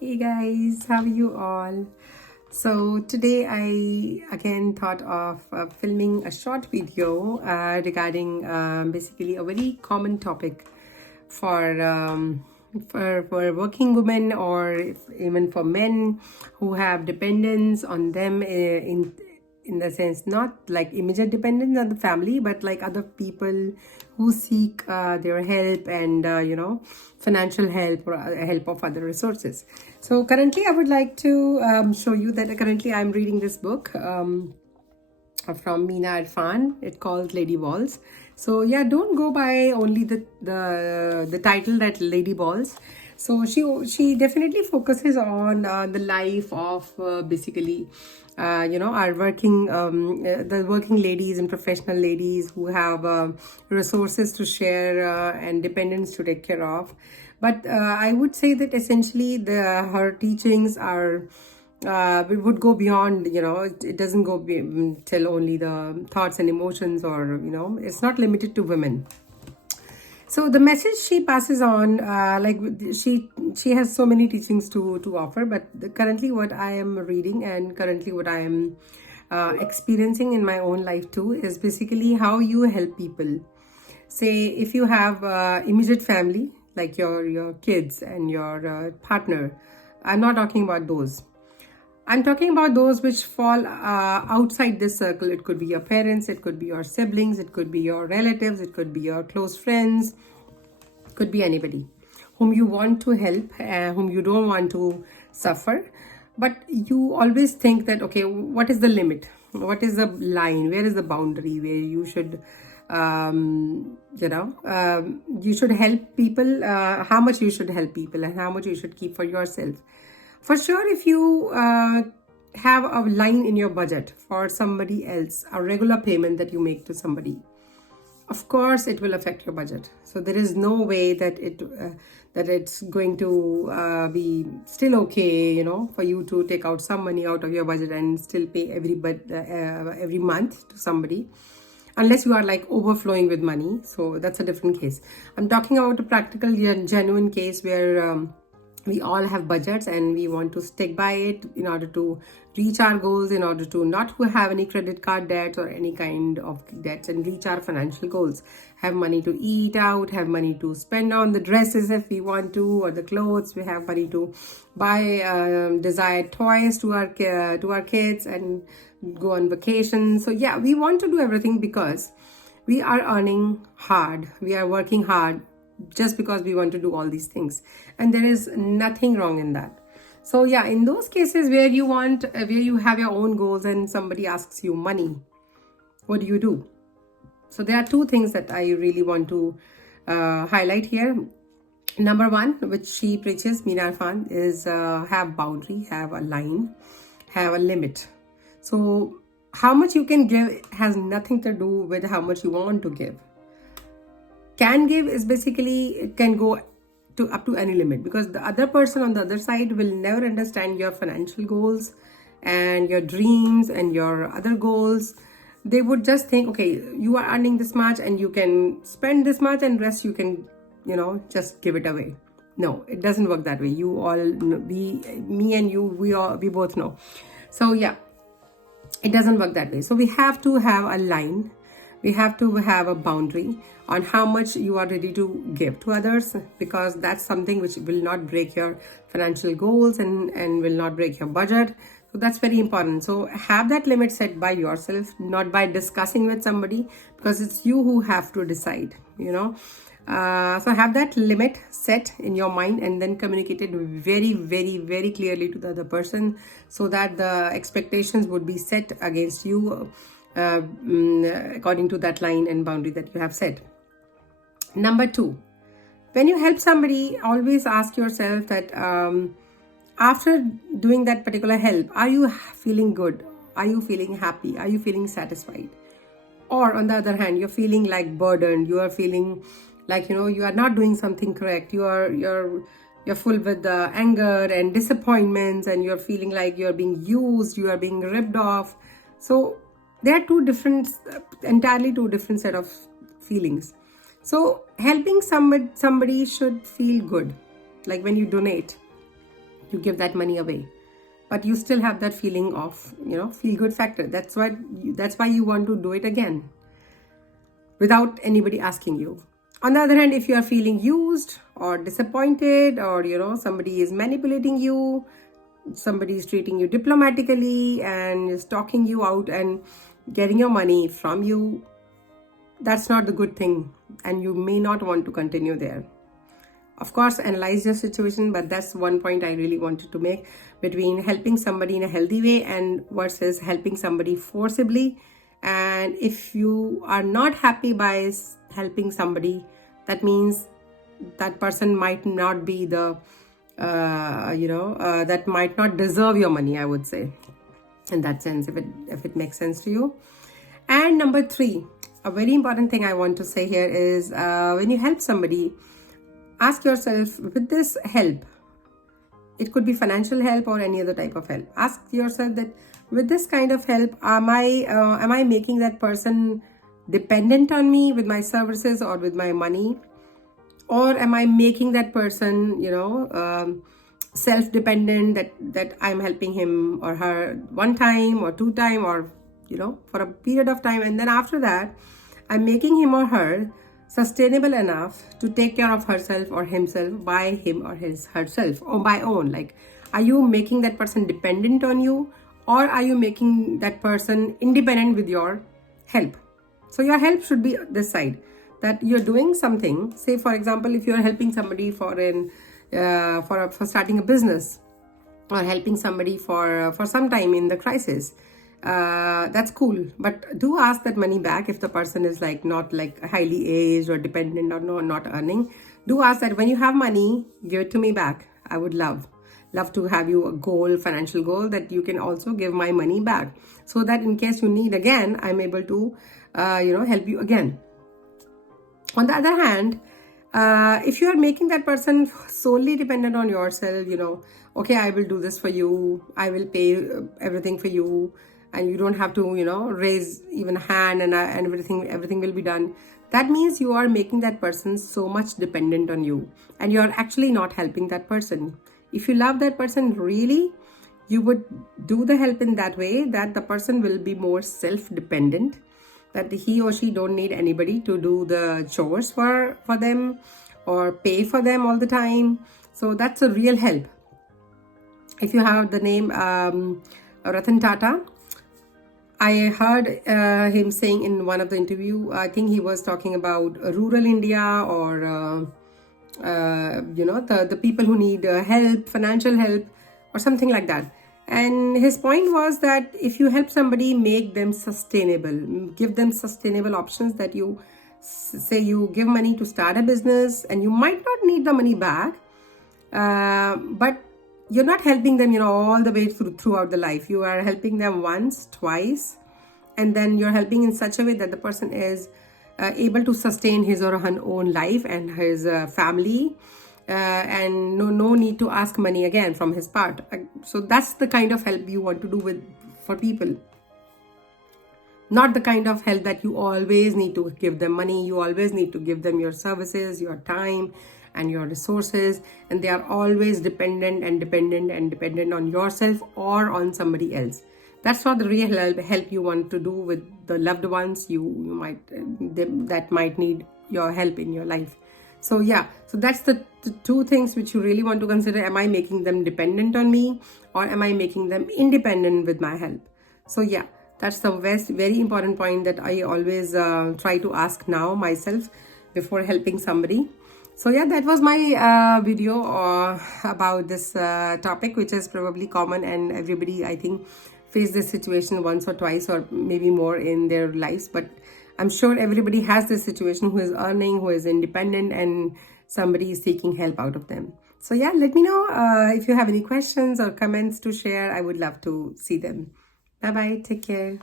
Hey guys, how are you all? So today I again thought of filming a short video regarding basically a very common topic for for working women, or even for men who have dependents on them in the sense, not like immediate dependence on the family, but like other people who seek their help and financial help, or help of other resources. So currently I would like to show you that currently I'm reading this book from Mina Irfan. It called Lady Balls. So yeah, don't go by only the title, that Lady Balls. So she definitely focuses on the life of basically our the working ladies and professional ladies who have resources to share and dependents to take care of. But I would say that essentially the her teachings are we would go beyond, it doesn't go till only the thoughts and emotions, or it's not limited to women. So the message she passes on, she has so many teachings to offer, but currently what I am reading and currently what I am experiencing in my own life too is basically how you help people. Say if you have immediate family, like your kids and your partner. I'm not talking about those. I'm talking about those which fall outside this circle. It could be your parents, it could be your siblings, it could be your relatives, it could be your close friends, it could be anybody whom you want to help, whom you don't want to suffer. But you always think that, okay, what is the limit? What is the line? Where is the boundary where you should, you should help people, how much you should help people and how much you should keep for yourself. For sure, if you have a line in your budget for somebody else, a regular payment that you make to somebody, of course it will affect your budget. So there is no way that it's going to be still okay, for you to take out some money out of your budget and still pay every month to somebody, unless you are like overflowing with money. So that's a different case. I'm talking about a practical, genuine case where we all have budgets and we want to stick by it in order to reach our goals, in order to not have any credit card debts or any kind of debts, and reach our financial goals. Have money to eat out, have money to spend on the dresses if we want to, or the clothes. We have money to buy desired toys to our kids and go on vacation. So yeah, we want to do everything because we are earning hard, we are working hard, just because we want to do all these things, and there is nothing wrong in that. So yeah, in those cases where you have your own goals and somebody asks you money, what do you do? So there are two things that I really want to highlight here. Number one, which she preaches, Mina Irfan, is have boundary, have a line, have a limit. So how much you can give has nothing to do with how much you want to give. Can give is basically, it can go to up to any limit, because the other person on the other side will never understand your financial goals and your dreams and your other goals. They would just think, okay, you are earning this much and you can spend this much, and rest you can just give it away. No, it doesn't work that way. You all me and you, we both know. So yeah, it doesn't work that way. So we have to have a line, we have to have a boundary on how much you are ready to give to others, because that's something which will not break your financial goals and will not break your budget. So that's very important. So have that limit set by yourself, not by discussing with somebody, because it's you who have to decide. So have that limit set in your mind and then communicate it very, very, very clearly to the other person, so that the expectations would be set against you according to that line and boundary that you have set. Number two, when you help somebody, always ask yourself that after doing that particular help, are you feeling good? Are you feeling happy? Are you feeling satisfied? Or on the other hand, you're feeling like burdened, you are feeling like you are not doing something correct, you're full with anger and disappointments, and you're feeling like you're being used, you are being ripped off. So there are entirely two different set of feelings. So helping somebody should feel good. Like when you donate, you give that money away, but you still have that feeling of, feel good factor. That's why you want to do it again without anybody asking you. On the other hand, if you are feeling used or disappointed, or somebody is manipulating you, somebody is treating you diplomatically and is talking you out and getting your money from you, that's not the good thing, and you may not want to continue there. Of course, analyze your situation, but that's one point I really wanted to make between helping somebody in a healthy way and versus helping somebody forcibly. And if you are not happy by helping somebody, that means that person might not be the, that might not deserve your money, I would say, in that sense, if it makes sense to you. And number 3, a very important thing I want to say here is when you help somebody, ask yourself, with this help, it could be financial help or any other type of help. Ask yourself that with this kind of help, am I making that person dependent on me with my services or with my money? Or am I making that person, self-dependent, that I'm helping him or her one time or two time or, for a period of time. And then after that, I'm making him or her sustainable enough to take care of herself or himself by him or herself or by own. Like, are you making that person dependent on you, or are you making that person independent with your help? So your help should be this side, that you're doing something. Say, for example, if you're helping somebody for starting a business, or helping somebody for some time in the crisis, that's cool, but do ask that money back. If the person is not highly aged or dependent or not earning, do ask that when you have money, give it to me back. I would love to have you a financial goal, that you can also give my money back, so that in case you need again, I'm able to help you again. On the other hand, if you are making that person solely dependent on yourself, okay, I will do this for you, I will pay everything for you, and you don't have to, raise even a hand, and everything will be done. That means you are making that person so much dependent on you, and you're actually not helping that person. If you love that person really, you would do the help in that way that the person will be more self-dependent, that he or she don't need anybody to do the chores for them or pay for them all the time. So that's a real help. If you have the name Ratan Tata, I heard him saying in one of the interview, I think he was talking about rural India, or the people who need help, financial help or something like that. And his point was that if you help somebody, make them sustainable, give them sustainable options, that you say you give money to start a business and you might not need the money back, but you're not helping them, all the way throughout the life. You are helping them once, twice, and then you're helping in such a way that the person is able to sustain his or her own life and his family, and no need to ask money again from his part. So that's the kind of help you want to do for people. Not the kind of help that you always need to give them money, you always need to give them your services, your time and your resources, and they are always dependent on yourself or on somebody else. That's not the real help you want to do with the loved ones that might need your help in your life. So yeah, so that's the two things which you really want to consider. Am I making them dependent on me, or am I making them independent with my help? So yeah, that's the very important point that I always try to ask now myself before helping somebody. So yeah, that was my video about this topic, which is probably common, and everybody, I think, face this situation once or twice or maybe more in their lives. But I'm sure everybody has this situation, who is earning, who is independent, and somebody is seeking help out of them. So yeah, let me know if you have any questions or comments to share. I would love to see them. Bye-bye. Take care.